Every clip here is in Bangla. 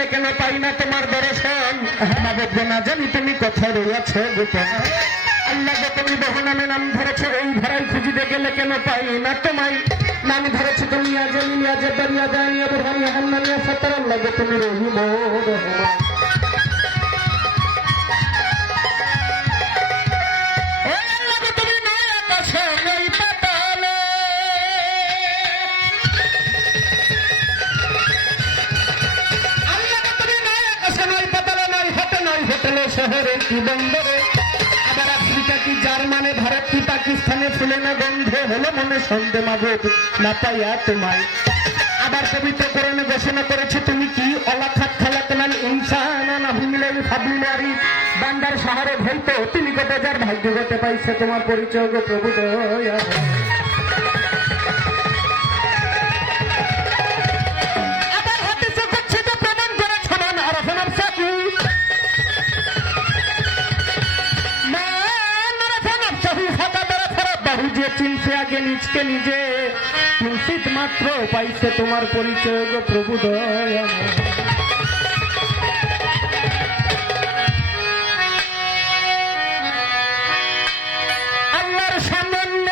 গেলে কেন পাই না তোমার দর্শন? আমাদের না জানি তুমি কোথায় রয়েছ গোপন। আল্লাহ তুমি বহু নামে নাম ধরেছ, এই ভাড়াই খুঁজিতে গেলে কেন পাই না তোমায়? নাম ধরেছ তুমি আজলিয়া জব্বারিয়া দানিয়া বুরহানিয়া হান্নানিয়া ফতর আল্লাহ তুমি রহিম। শহরে কি বন্দরে আবার আফ্রিকা কি জার্মানে, ভারত কি পাকিস্তানে ফুলে না গন্ধ হলো মনে সন্দেহ মাগত না পাইয়া তোমায়। আবার পবিত্র করণে ঘোষণা করেছে, তুমি কি অলাখাত খেলা তোমার ইনসান না হুমিলেন ফাবলিনারি বান্দার শহরে হইতো তুমি কত যার ভাগ্য হতে পাইছে, তোমার পরিচয় প্রভু দয়া আগে নিজকে নিজে কিঞ্চিত মাত্র পাইছে তোমার পরিচয় গো প্রভু দয়া আল্লাহর সামান্য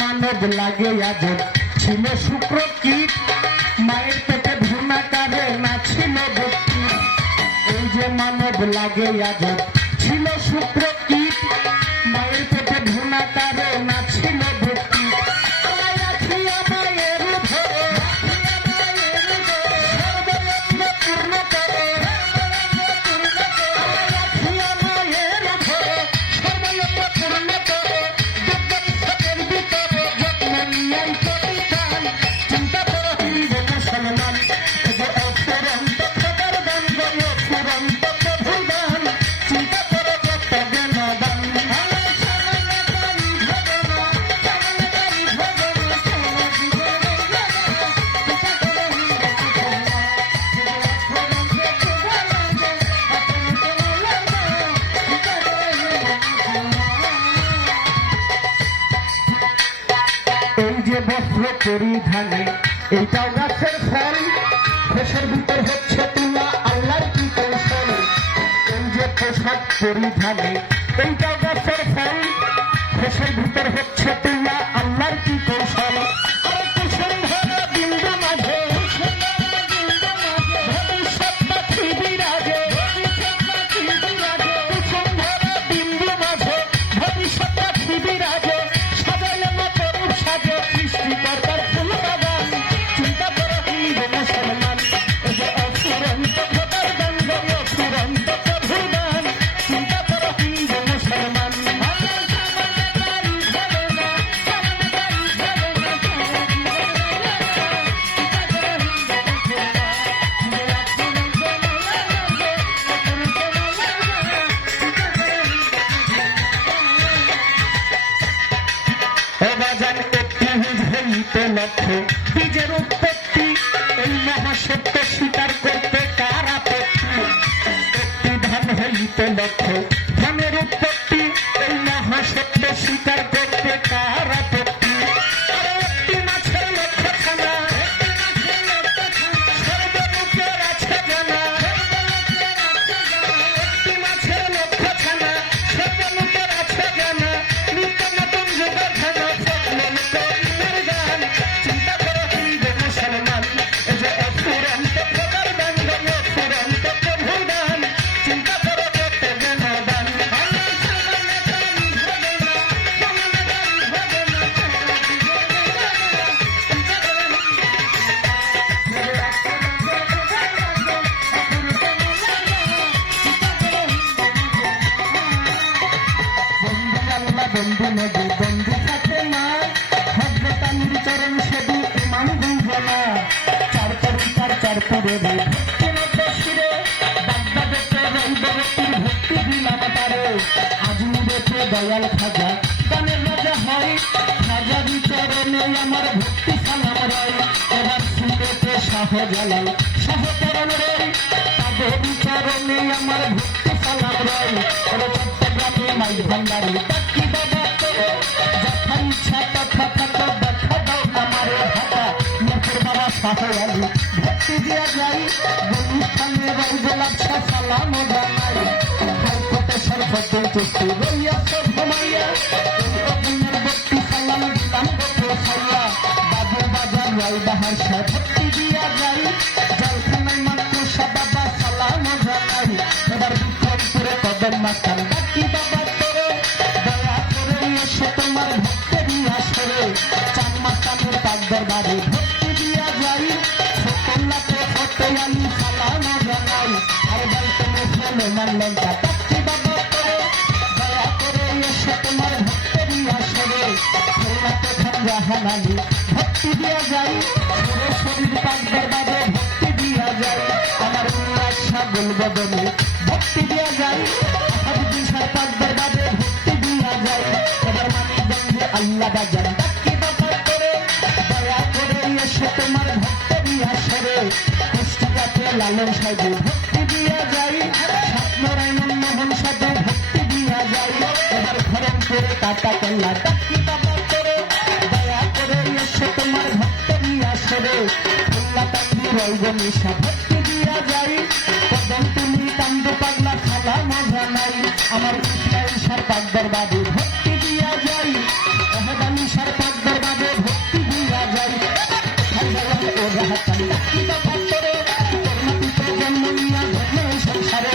মানব লাগে আজব। ছিল শুক্র কীট মায়ের পেটে ভূমাকারে না ছিল এই যে মানব লাগে আজব। ছিল শুক্র বস্ত্র পরিধানে এইটাও গাছের ফল শেষের ভিতর হচ্ছে তুলা আল্লাহর কি কৌশল? এই যে পোশাক পরিধানে এইটাও গাছের ফল শেষের ভিতর হচ্ছে তুলা আল্লাহর কি কৌশল? লক্ষ্য বীজের উৎপত্তি। এই মহাসত্য স্বীকার করতে কার আপত্তি একটি ধান হইতে লক্ষ্য ধানের তারে আজমিরেতে দয়াল খাজা, গানের রাজা হয়। খাজা বিচারণে আমার ভক্তি সালাম রয়। এবার সিলেটে শাহজালাল শাহচরণ রয় তাদের বিচারণে আমার ভক্তি সালাম রয়। ওরে চট্টগ্রামে মাইল ভান্ডারি তাকি বাবা তোরে যথা ইচ্ছা তথা থাকো দেখা দাও আমারে ভাতা মুখের বাবা শাহ আলী ভক্তি দিয়া যাই গুলিস্তানে রই গোলাপ সালাম জানাই। সর্বতে চুক্তি রইয়া সব ঘুমাইয়া ভক্তি সালাম দিলাম গোপে খাইয়া বাবু বাজার রয় বাহার শাহ ভক্তি দিয়া যাই জলখানায় মাত্র সাবাবা সালাম জানাই এবার বিক্রমপুরে কদম মাতার বাকি বাবা তোরে দয়া করে এসে তোমার ভক্তেরই আসরে চান মাতানের পাক দরবারে ভক্তি দিয়া যাই ফটোল্লাতে ফটো আলি সালাম জানাই আর বলতে মুখলে মানলেন তোমার ভক্তেরই আসরে খুলনাতে খানজা হানালি ভক্তি দিয়া যাই। পুরো শরীর পাক দরবারে ভক্তি দিয়া যাই। আমার উল্লাস সাগল বদলে ভক্তি দিয়া যাই। হাবিবি সার পাক দরবারে ভক্তি দিয়া যাই। এবার মানিকগঞ্জে আল্লাহ বাজার বাকি বাবা করে। দয়া করে এসে ভক্তি লালন সাধু ভক্তি দিয়া যাই। খরম করে কাটা কল্লা বাকি বাবা করে, দয়া করে এসে তোমার ভক্তি আসরে খুল্লা তান্দি রইব নিশা ভক্তি দিয়া যাই। কদম তুমি কান্দ, পাগলা খালা, মজা নাই। আমার ইসরায়েল সরকার দরবারে ভক্তি দিয়া যাই। এহদানি সরকার দরবারে ভক্তি দিয়া যাই। ও রাহাতান বাকি বাবা করে। করমাতিতে জন্ম নিয়া জন্ম এই সংসারে।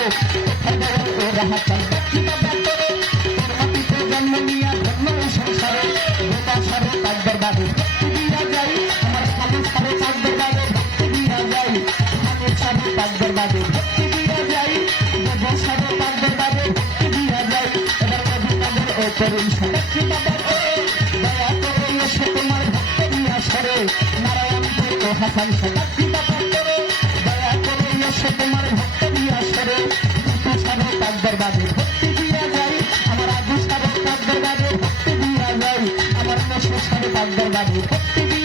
ও রাহাতান করে দয়া করে এসে তোমার ভক্তি দিয়া সরে নারায়ণপুর ও হাসান করে এসে তোমার ভক্তি দিয়া সরে তার দরবারে ভক্তি আমার আবু সারে তার দরবারে ভক্তি দিয়া যাই আমার সারে তার দরবারে ভক্তি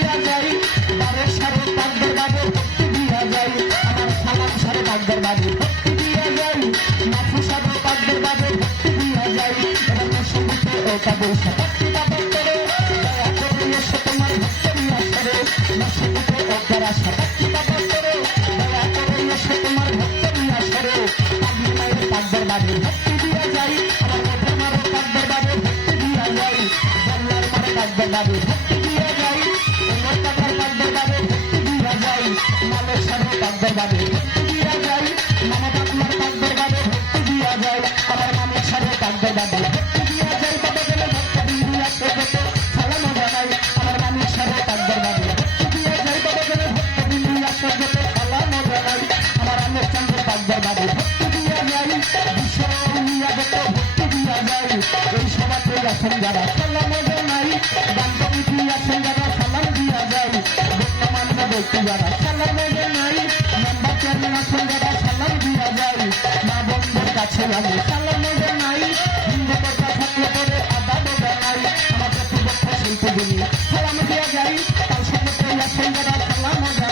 ভক্তি দিয়া যাই মামা দিয়া আমার সাথে তার দরবারে ভক্তি দিয়া দিয়া জানাই। আমার দিয়া দিয়া আমার চন্দ্র তার দরবারে ভক্তি দিয়া যাই বিশ্ব নিয়া দিয়া যাই এই সভাতে আছেন যারা সালাম জানাই বান্ধবী আছেন যারা সালাম দিয়া যাই বর্তমান ব্যক্তি যারা সালাম জানাই। সুন্দর সালাম দিয়ে যাই মা বন্ধুর কাছে আমি সালাম জানাই হিন্দু কথা থাকলে পরে আদা জানাই আমার প্রতিপক্ষ শিল্পগুলি সালাম যাই তার সঙ্গে সালাম